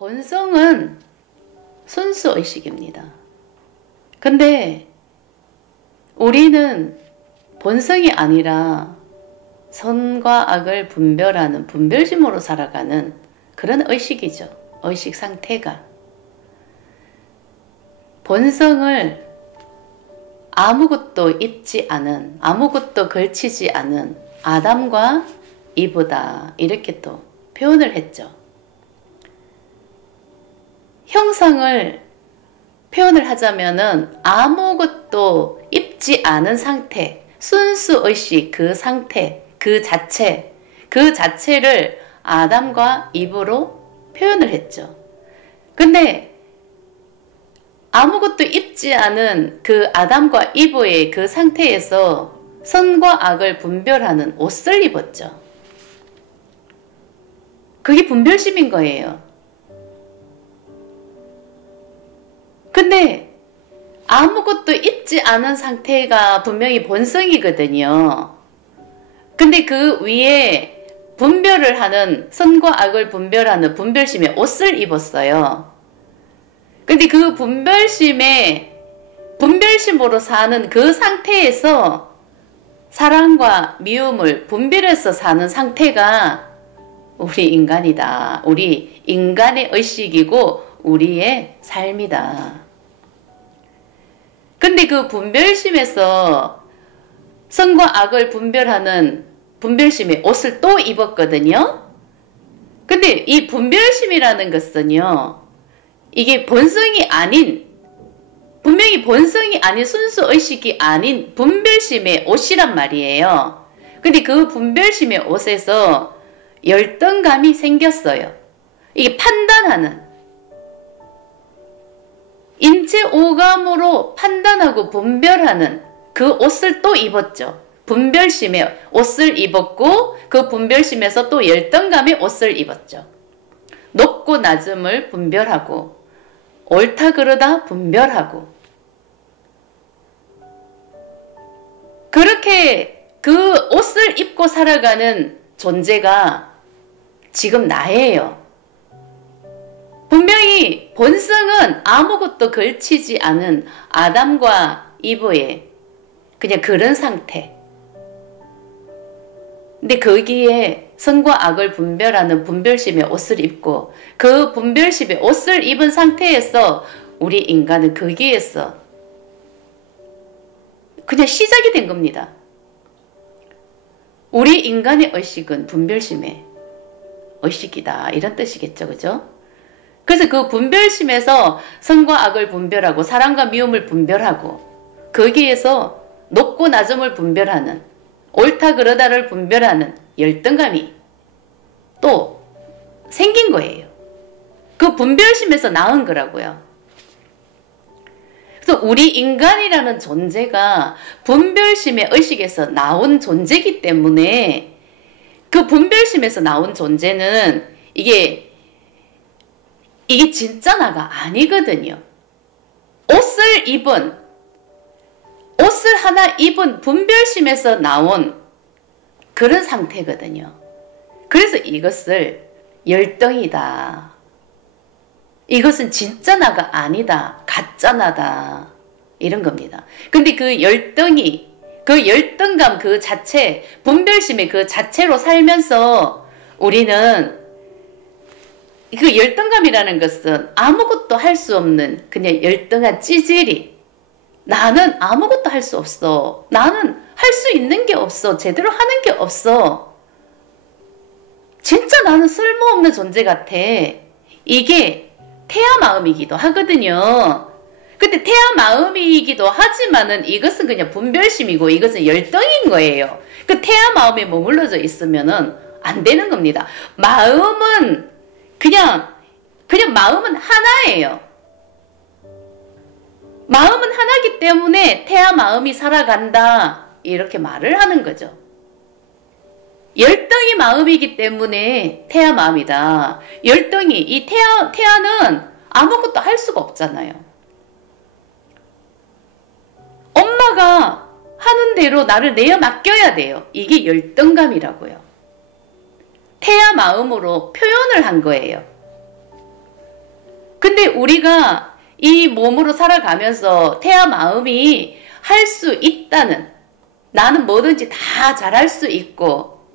본성은 순수의식입니다. 근데 우리는 본성이 아니라 선과 악을 분별하는 분별심으로 살아가는 그런 의식이죠. 의식 상태가. 본성을 아무것도 입지 않은, 아무것도 걸치지 않은 아담과 이브다, 이렇게 또 표현을 했죠. 형상을 표현을 하자면은 아무것도 입지 않은 상태, 순수의식 그 상태, 그 자체를 아담과 이브로 표현을 했죠. 근데 아무것도 입지 않은 그 아담과 이브의 그 상태에서 선과 악을 분별하는 옷을 입었죠. 그게 분별심인 거예요. 근데 아무것도 입지 않은 상태가 분명히 본성이거든요. 근데 그 위에 분별을 하는, 선과 악을 분별하는 분별심의 옷을 입었어요. 근데 그 분별심으로 사는 그 상태에서 사랑과 미움을 분별해서 사는 상태가 우리 인간이다. 우리 인간의 의식이고 우리의 삶이다. 근데 그 분별심에서 선과 악을 분별하는 분별심의 옷을 또 입었거든요. 근데 이 분별심이라는 것은요, 이게 본성이 아닌, 분명히 본성이 아닌 순수의식이 아닌 분별심의 옷이란 말이에요. 근데 그 분별심의 옷에서 열등감이 생겼어요. 이게 판단하는, 인체 오감으로 판단하고 분별하는 그 옷을 또 입었죠. 분별심의 옷을 입었고 그 분별심에서 또 열등감의 옷을 입었죠. 높고 낮음을 분별하고 옳다 그르다 분별하고 그렇게 그 옷을 입고 살아가는 존재가 지금 나예요. 분명히 본성은 아무것도 걸치지 않은 아담과 이브의 그냥 그런 상태. 근데 거기에 선과 악을 분별하는 분별심의 옷을 입고 그 분별심의 옷을 입은 상태에서 우리 인간은 거기에서 그냥 시작이 된 겁니다. 우리 인간의 의식은 분별심의 의식이다. 이런 뜻이겠죠. 그죠? 그래서 그 분별심에서 선과 악을 분별하고 사랑과 미움을 분별하고 거기에서 높고 낮음을 분별하는 옳다 그르다를 분별하는 열등감이 또 생긴 거예요. 그 분별심에서 나온 거라고요. 그래서 우리 인간이라는 존재가 분별심의 의식에서 나온 존재이기 때문에 그 분별심에서 나온 존재는 이게 진짜 나가 아니거든요. 옷을 하나 입은 분별심에서 나온 그런 상태거든요. 그래서 이것을 열등이다. 이것은 진짜 나가 아니다. 가짜 나다. 이런 겁니다. 근데 그 열등이, 그 열등감 그 자체, 분별심의 그 자체로 살면서 우리는 그 열등감이라는 것은 아무것도 할 수 없는 그냥 열등한 찌질이 나는 아무것도 할 수 없어. 나는 할 수 있는 게 없어. 제대로 하는 게 없어. 진짜 나는 쓸모없는 존재 같아. 이게 태아 마음이기도 하거든요. 근데 태아 마음이기도 하지만은 이것은 그냥 분별심이고 이것은 열등인 거예요. 그 태아 마음에 머물러져 있으면은 안 되는 겁니다. 마음은 그냥 마음은 하나예요. 마음은 하나이기 때문에 태아 마음이 살아간다. 이렇게 말을 하는 거죠. 열등이 마음이기 때문에 태아 마음이다. 열등이, 이 태아는 아무것도 할 수가 없잖아요. 엄마가 하는 대로 나를 내어 맡겨야 돼요. 이게 열등감이라고요. 태아 마음으로 표현을 한 거예요. 근데 우리가 이 몸으로 살아가면서 태아 마음이 할 수 있다는, 나는 뭐든지 다 잘할 수 있고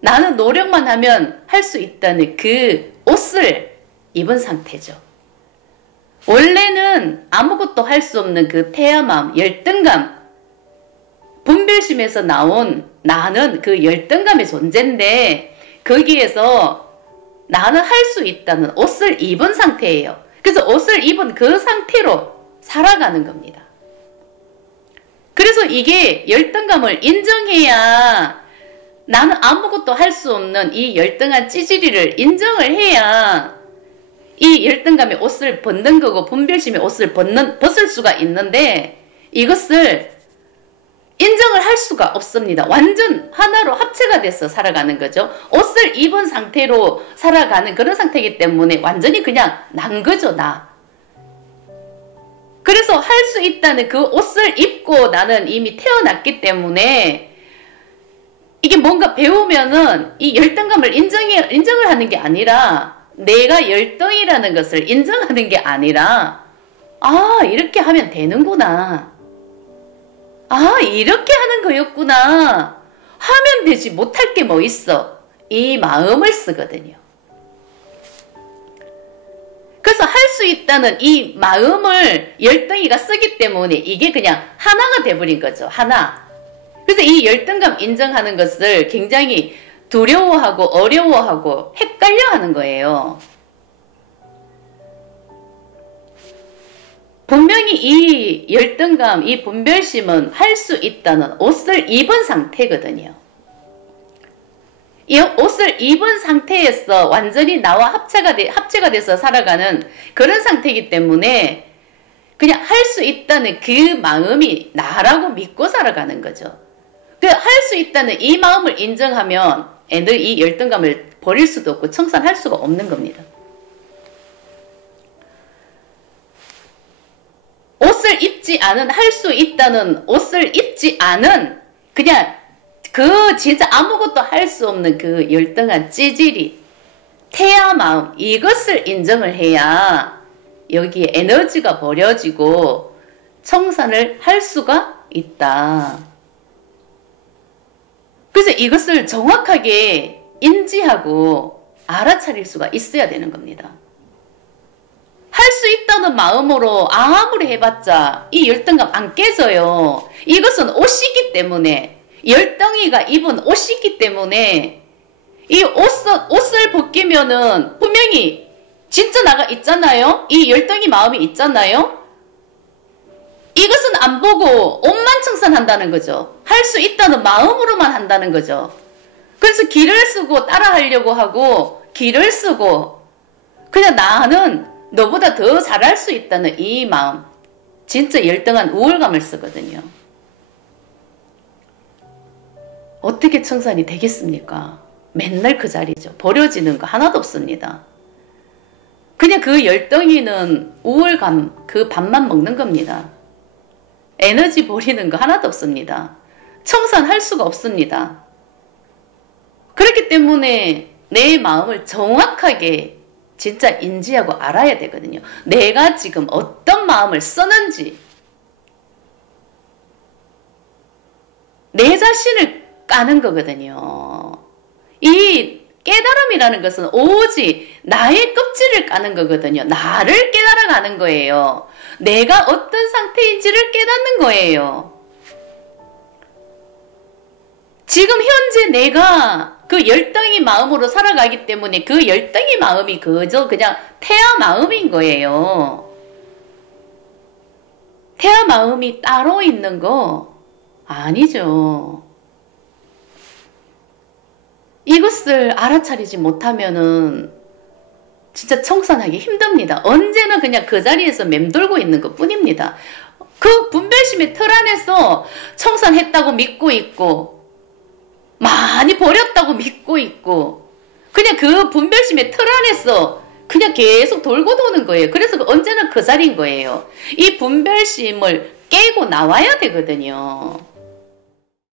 나는 노력만 하면 할 수 있다는 그 옷을 입은 상태죠. 원래는 아무것도 할 수 없는 그 태아 마음, 열등감, 분별심에서 나온 나는 그 열등감의 존재인데 거기에서 나는 할 수 있다는 옷을 입은 상태예요. 그래서 옷을 입은 그 상태로 살아가는 겁니다. 그래서 이게 열등감을 인정해야, 나는 아무것도 할 수 없는 이 열등한 찌질이를 인정을 해야 이 열등감의 옷을 벗는 거고 분별심의 옷을 벗을 수가 있는데, 이것을 인정을 할 수가 없습니다. 완전 하나로 합체가 돼서 살아가는 거죠. 옷을 입은 상태로 살아가는 그런 상태이기 때문에 완전히 그냥 난 거죠, 나. 그래서 할 수 있다는 그 옷을 입고 나는 이미 태어났기 때문에 이게 뭔가 배우면은 이 열등감을 인정을 하는 게 아니라, 내가 열등이라는 것을 인정하는 게 아니라, 아, 이렇게 하면 되는구나. 아, 이렇게 하는 거였구나. 하면 되지, 못할 게 뭐 있어. 이 마음을 쓰거든요. 그래서 할 수 있다는 이 마음을 열등이가 쓰기 때문에 이게 그냥 하나가 돼버린 거죠. 하나. 그래서 이 열등감 인정하는 것을 굉장히 두려워하고 어려워하고 헷갈려 하는 거예요. 분명히 이 열등감, 이 분별심은 할 수 있다는 옷을 입은 상태거든요. 이 옷을 입은 상태에서 완전히 나와 합체가 돼서 살아가는 그런 상태이기 때문에 그냥 할 수 있다는 그 마음이 나라고 믿고 살아가는 거죠. 할 수 있다는 이 마음을 인정하면 애들 이 열등감을 버릴 수도 없고 청산할 수가 없는 겁니다. 옷을 입지 않은, 할 수 있다는 옷을 입지 않은, 그냥 그 진짜 아무것도 할 수 없는 그 열등한 찌질이, 태아 마음, 이것을 인정을 해야 여기에 에너지가 버려지고 청산을 할 수가 있다. 그래서 이것을 정확하게 인지하고 알아차릴 수가 있어야 되는 겁니다. 할 수 있다는 마음으로 아무리 해봤자 이 열등감 안 깨져요. 이것은 옷이기 때문에, 열등이가 입은 옷이기 때문에 이 옷을 벗기면은 분명히 진짜 나가 있잖아요. 이 열등이 마음이 있잖아요. 이것은 안 보고 옷만 청산한다는 거죠. 할 수 있다는 마음으로만 한다는 거죠. 그래서 기를 쓰고 따라하려고 하고, 기를 쓰고 그냥 나는 너보다 더 잘할 수 있다는 이 마음, 진짜 열등한 우월감을 쓰거든요. 어떻게 청산이 되겠습니까? 맨날 그 자리죠. 버려지는 거 하나도 없습니다. 그냥 그 열등이는 우월감, 그 밥만 먹는 겁니다. 에너지 버리는 거 하나도 없습니다. 청산할 수가 없습니다. 그렇기 때문에 내 마음을 정확하게 진짜 인지하고 알아야 되거든요. 내가 지금 어떤 마음을 쓰는지, 내 자신을 까는 거거든요. 이 깨달음이라는 것은 오직 나의 껍질을 까는 거거든요. 나를 깨달아가는 거예요. 내가 어떤 상태인지를 깨닫는 거예요. 지금 현재 내가 그 열등이 마음으로 살아가기 때문에 그 열등이 마음이 그저 그냥 태아 마음인 거예요. 태아 마음이 따로 있는 거 아니죠. 이것을 알아차리지 못하면은 진짜 청산하기 힘듭니다. 언제나 그냥 그 자리에서 맴돌고 있는 것 뿐입니다. 그 분별심의 틀 안에서 청산했다고 믿고 있고, 많이 버렸다고 믿고 있고, 그냥 그 분별심의 틀 안에서 그냥 계속 돌고 도는 거예요. 그래서 언제나 그 자리인 거예요. 이 분별심을 깨고 나와야 되거든요.